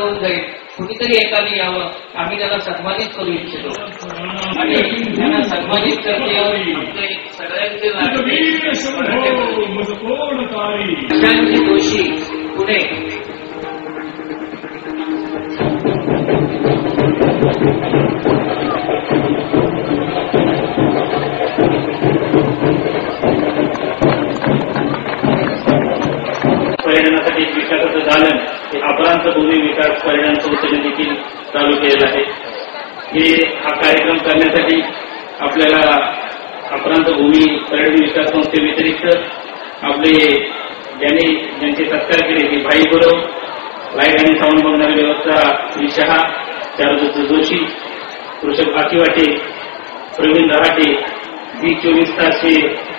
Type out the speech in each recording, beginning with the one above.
होऊन जाईल, कुणीतरी एकाने यावं, आम्ही त्याला सन्मानित करू इच्छितो आणि त्यांना सन्मानित करते सगळ्यांचे दोषी पुणे पर्यटनासाठी विकासाचं दालन हे अपरांत भूमी विकास पर्यटन संस्थेने देखील चालू केलेलं आहे. हा कार्यक्रम करण्यासाठी आपल्याला अपरांत भूमी पर्यटन विकास संस्थेव्यतिरिक्त आपले ज्यांचे सत्कार केले ते भाई गुरव, लाईट आणि साऊंड बघणारी व्यवस्था श्री शहा, चारुदत्त जोशी, वृषभ आकिवाटे, प्रवीण रहाटे, जी 24 तासचे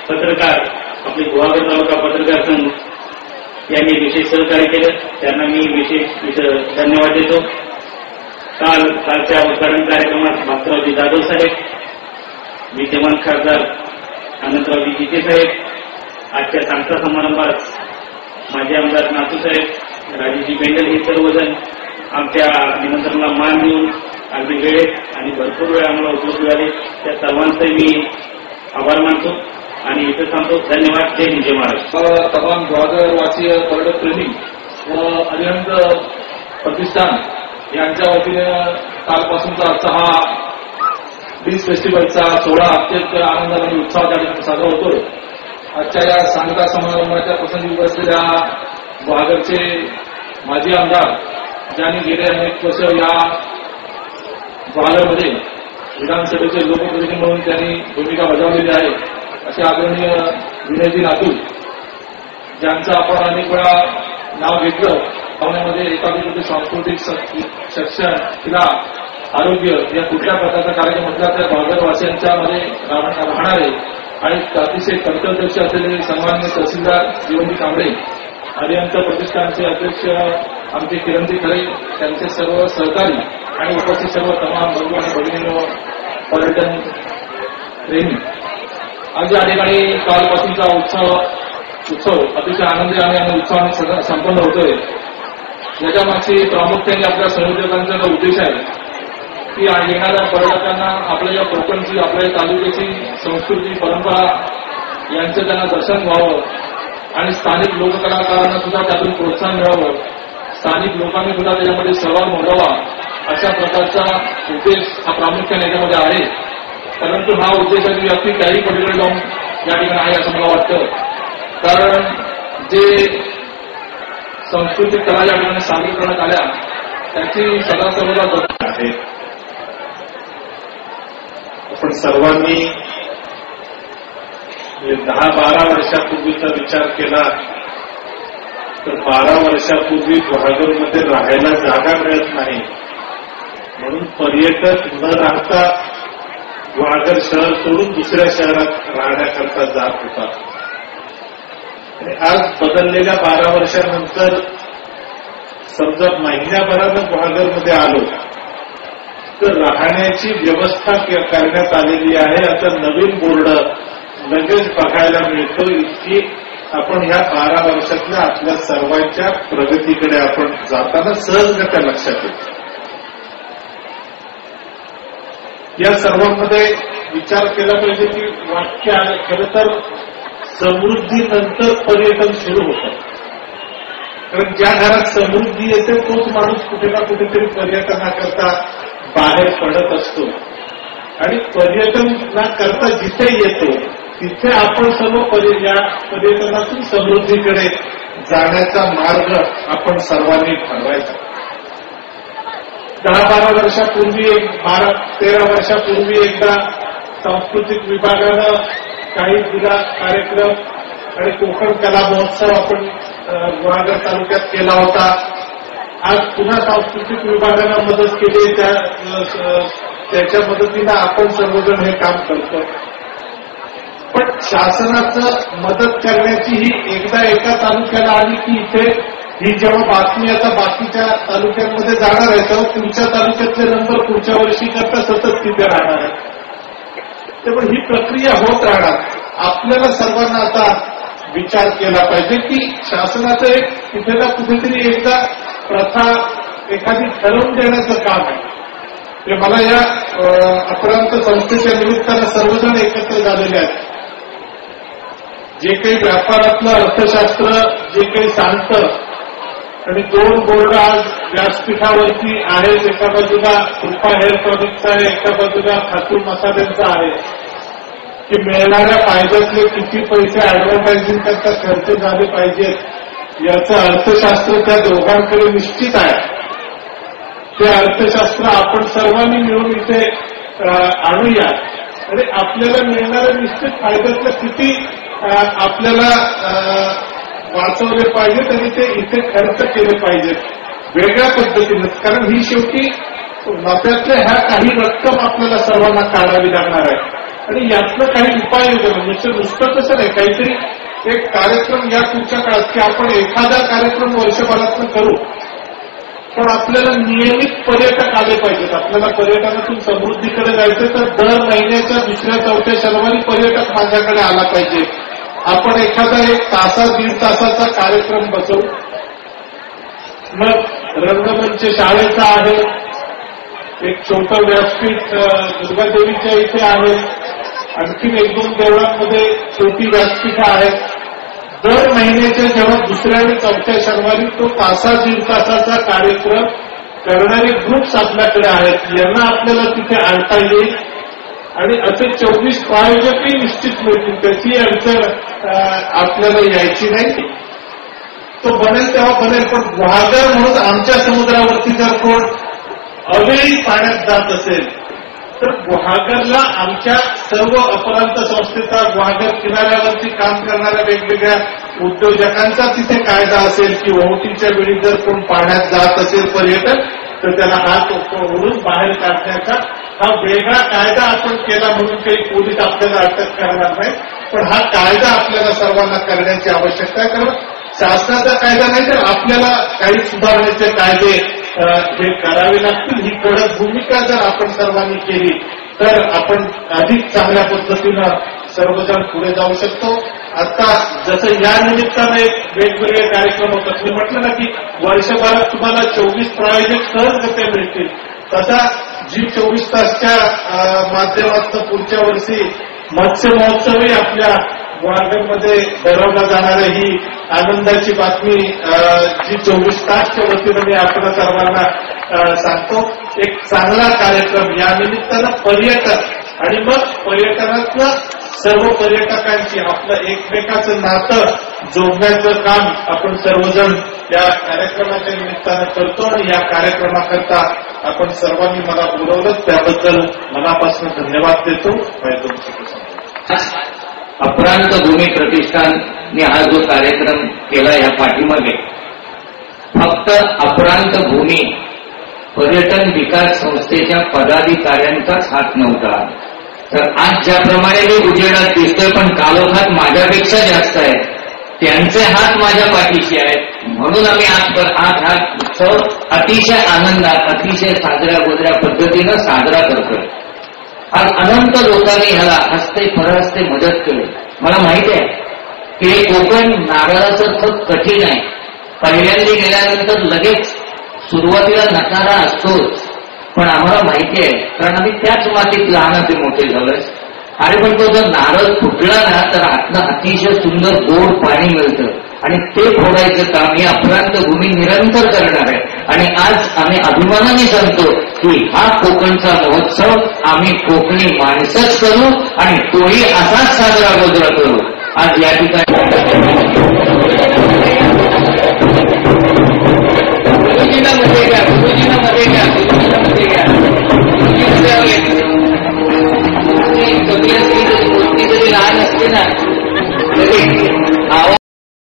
पत्रकार आपले गुहागर तालुका पत्रकार संघ यांनी विशेष सहकार्य केलं, त्यांना मी विशेष धन्यवाद देतो. कालच्या उद्घाटन कार्यक्रमात भास्कररावजी जाधव साहेब, विद्यमान खासदार अनंतरावजी गीते साहेब, आजच्या सांगता समारंभात माजी आमदार नातू साहेब, राजेशजी बेंडल हे सर्वजण आमच्या निमंत्रणाला मान देऊन अगदी वेळेत आणि भरपूर वेळ आम्हाला उपलब्ध झाले. त्या सर्वांचे मी आभार मानतो आणि इथं सांगतो. धन्यवाद. जय हिंद, जय महाराष्ट्र. तमाम गुहागरवासीय पर्यटक प्रेमी व अरिहंत प्रतिष्ठान यांच्या वतीने कालपासूनचा आजचा हा बीच फेस्टिवलचा सोहळा अत्यंत आनंदाने आणि उत्साहात साजरा होतोय. आजच्या या सांगता समारंभाच्या प्रसंगी उपस्थितल्या गुहागरचे माजी आमदार, ज्यांनी गेले अनेक वर्ष या गुहागरमध्ये विधानसभेचे लोकप्रतिनिधी म्हणून त्यांनी भूमिका बजावलेली आहे, असे आदरणीय विनयजी नातू, ज्यांचं आपण अनेक वेळा नाव घेतलं. पाहुण्यामध्ये एकाधिकृत सांस्कृतिक शिक्षण, क्रीडा, आरोग्य या कुठल्या प्रकारचा कार्यक्रम असला तर गुहागरवासियांच्या मध्ये राहणारे आणि अतिशय कर्तव्यदक्ष असलेले सन्माननीय तहसीलदार जीवनजी कांबळे, अरिहंत प्रतिष्ठानचे अध्यक्ष आमचे किरणजी खरे, त्यांचे सर्व सहकारी आणि उपस्थित सर्व तमाम बंधू आणि भगिनींनो, पर्यटन प्रेमी, आज या ठिकाणी कालपासूनचा उत्सव अतिशय आनंदी आणि उत्साहाने संपन्न होतोय. याच्या मागची प्रामुख्याने आपल्या संयोजकांचा उद्देश आहे की येणाऱ्या पर्यटकांना आपल्या या कोकणची, आपल्या तालुक्याची संस्कृती, परंपरा यांचं त्यांना दर्शन व्हावं आणि स्थानिक लोककलाकारांना सुद्धा त्यातून प्रोत्साहन मिळावं, स्थानिक लोकांनी सुद्धा त्याच्यामध्ये सहभाग नोंदवावा, अशा प्रकारचा उद्देश हा प्रामुख्याने याच्यामध्ये आहे. परंतु हा उद्देश व्यक्ती काही पलीकडे जाऊन या ठिकाणी आहे असं मला वाटतं. कारण जे सांस्कृतिक कला या ठिकाणी सादर करण्यात आल्या त्याची सदा सर्वदा आहे. आपण सर्वांनी 10-12 वर्षापूर्वीचा विचार केला तर 12 वर्षापूर्वी गुहागरमध्ये राहायला जागा मिळत नाही, म्हणून पर्यटक न राहता गुहागर शहर सोडून दुसऱ्या शहरात राहण्याकरता जात होता. आणि आज बदललेल्या 12 वर्षानंतर समजा महिन्याभरानं गुहागरमध्ये आलो तर राहण्याची व्यवस्था करण्यात आलेली आहे. आता नवीन बोर्ड लगेच बघायला मिळतो. इतकी आपण ह्या 12 वर्षातल्या आपल्या सर्वांच्या प्रगतीकडे आपण जाताना सहजगत्या लक्षात येतो. या सर्वांमध्ये विचार केला पाहिजे की वाक्य आलं खरं तर समृद्धीनंतर पर्यटन सुरू होतं. कारण ज्या घरात समृद्धी येते तोच माणूस कुठे ना कुठेतरी पर्यटनाकरता बाहेर पडत असतो. आणि पर्यटनाकरता जिथे येतो तिथे आपण सर्व पर्यटनातून समृद्धीकडे जाण्याचा मार्ग आपण सर्वांनी ठरवायचा. 10-12 वर्षापूर्वी 12-13 वर्षापूर्वी एकदा सांस्कृतिक विभागानं काही दिला कार्यक्रम आणि कोकण कला महोत्सव आपण गुहागर तालुक्यात केला होता. आज पुन्हा सांस्कृतिक विभागानं मदत केली, त्याच्या मदतीनं आपण सर्वजण हे काम करतो. पण शासनाचं मदत करण्याची ही एकदा एका तालुक्याला आली की इथे ही जेव्हा बातमी आता बाकीच्या तालुक्यांमध्ये जाणार आहे तेव्हा पुढच्या तालुक्यातले नंबर पुढच्या वर्षी करता सतत तिथे राहणार आहे. त्यामुळे ही प्रक्रिया होत राहणार. आपल्याला सर्वांना आता विचार केला पाहिजे की शासनाचं एक कुठे ना कुठेतरी एकदा प्रथा एखादी ठरवून देण्याचं काम आहे. ते मला या अपरांत संस्थेच्या निमित्तानं सर्वजण एकत्र झालेले आहेत. जे काही व्यापारातलं अर्थशास्त्र जे काही सांगतं आणि 2 बोर्ड आज व्यासपीठावरती आहेत. एका बाजूला कृपा हेअर टॉनिकचा आहे, एका बाजूला खातूर मसाल्यांचा आहे की मिळणाऱ्या फायद्यातले किती पैसे ऍडव्हर्टायझिंग करता खर्च झाले पाहिजेत याचं अर्थशास्त्र त्या दोघांकडे निश्चित आहे. ते अर्थशास्त्र आपण सर्वांनी मिळून इथे आणूया आणि आपल्याला मिळणाऱ्या निश्चित फायद्यातलं किती आपल्याला वाचवले पाहिजेत आणि ते इथे खर्च केले पाहिजेत वेगळ्या पद्धतीने. कारण ही शेवटी नफ्यातल्या ह्या काही रक्कम आपल्याला सर्वांना काढावी लागणार आहे आणि यातनं काही उपाययोजना नुसतं तसं नाही. काहीतरी एक कार्यक्रम या पुढच्या काळात की आपण एखादा कार्यक्रम वर्षभरातनं करू पण आपल्याला नियमित पर्यटक आले पाहिजेत. आपल्याला पर्यटनातून समृद्धीकडे जायचं तर दर महिन्याच्या 2-4 शनिवारी पर्यटक माझ्याकडे आला पाहिजे. आपण एखादा 1 तासा 1.5 तासाचा कार्यक्रम बसवू. मग रंगमंच शाळेचा आहे, एक छोटं व्यासपीठ दुर्गादेवीच्या इथे आहे, आणखीन 1-2 देवळांमध्ये छोटी व्यासपीठं आहेत. दर महिन्याच्या जेव्हा 2ऱ्या आणि 4थ्या शनिवारी तो तासा 1.5 तासाचा कार्यक्रम करणारे ग्रुप्स आपल्याकडे आहेत. यांना आपल्याला तिथे आणता येईल आणि असे 24 प्रायोजकही निश्चित मिळतील. त्याची अडचण आपल्याला यायची नाही. तो बनेल तेव्हा बनेल. पण गुहागर म्हणून आमच्या समुद्रावरती जर कोण अवेळी पाण्यात जात असेल तर गुहागरला आमच्या सर्व अपरांत संस्थेचा गुहागर किनाऱ्यावरती काम करणाऱ्या वेगवेगळ्या उद्योजकांचा तिथे कायदा असेल की ओहोटीच्या वेळी जर कोण पाण्यात जात असेल पर्यटक तर त्याला हात ओढून बाहेर काढण्याचा हा वेगळा कायदा आपण केला म्हणून काही पोलीस आपल्याला अटक करणार नाही. पण हा कायदा आपल्याला सर्वांना करण्याची आवश्यकता आहे. कारण शासनाचा कायदा नाही तर आपल्याला काही सुधारण्याचे कायदे हे करावे लागतील. ही कडक भूमिका जर आपण सर्वांनी केली तर आपण अधिक चांगल्या पद्धतीनं सर्वजण पुढे जाऊ शकतो. आता जसं या निमित्तानं एक वेगवेगळे कार्यक्रम होतात. मी म्हटलं ना की वर्षभरात तुम्हाला 24 प्रायोजक सहजगत्या मिळतील. तसा जी 24 तासच्या माध्यमातून पुढच्या वर्षी मत्स्य महोत्सवही आपल्या गुहागरमध्ये भरवला जाणार आहे. ही आनंदाची बातमी जी 24 तासच्या वतीनं मी आपण सर्वांना सांगतो. एक चांगला कार्यक्रम या निमित्तानं पर्यटक आणि मग पर्यटनातलं सर्व पर्यटकांची आपलं एकमेकाचं नातं जोडण्याचं काम आपण सर्वजण या कार्यक्रमाच्या निमित्तानं करतो आणि या कार्यक्रमाकरता आपण सर्वांनी मला बोलवलं त्याबद्दल मनापासून धन्यवाद देतो. अपरांत भूमी प्रतिष्ठानने हा जो कार्यक्रम केला या पाठीमागे फक्त अपरांत भूमी पर्यटन विकास संस्थेच्या पदाधिकाऱ्यांचाच हात नव्हता. तर आज ज्याप्रमाणे मी उजेडात दिसतोय पण कालोखात माझ्यापेक्षा जास्त आहेत त्यांचे हात माझ्या पाठीशी आहेत म्हणून आम्ही आज हा उत्सव अतिशय आनंदात अतिशय साजऱ्या गोजऱ्या पद्धतीनं साजरा करतोय. आज अनंत लोकांनी ह्याला हस्ते परहस्ते मदत केली. मला माहिती आहे की हे कोकण नारळाचं खूप कठीण आहे. पहिल्यांदा गेल्यानंतर लगेच सुरुवातीला नकारा असतोच पण आम्हाला माहिती आहे कारण आम्ही त्याच मातीत लहानाचे मोठे झालोय. आणि पण तो जर नारळ फुटला ना तर आतनं अतिशय सुंदर गोड पाणी मिळतं आणि ते फोडायचं काम ही अपरांत भूमी निरंतर करणार आहे. आणि आज आम्ही अभिमानाने सांगतो की हा कोकणचा महोत्सव आम्ही कोकणी माणसंच करू आणि तोही असाच साजरा गोजरा करू. आज या ठिकाणी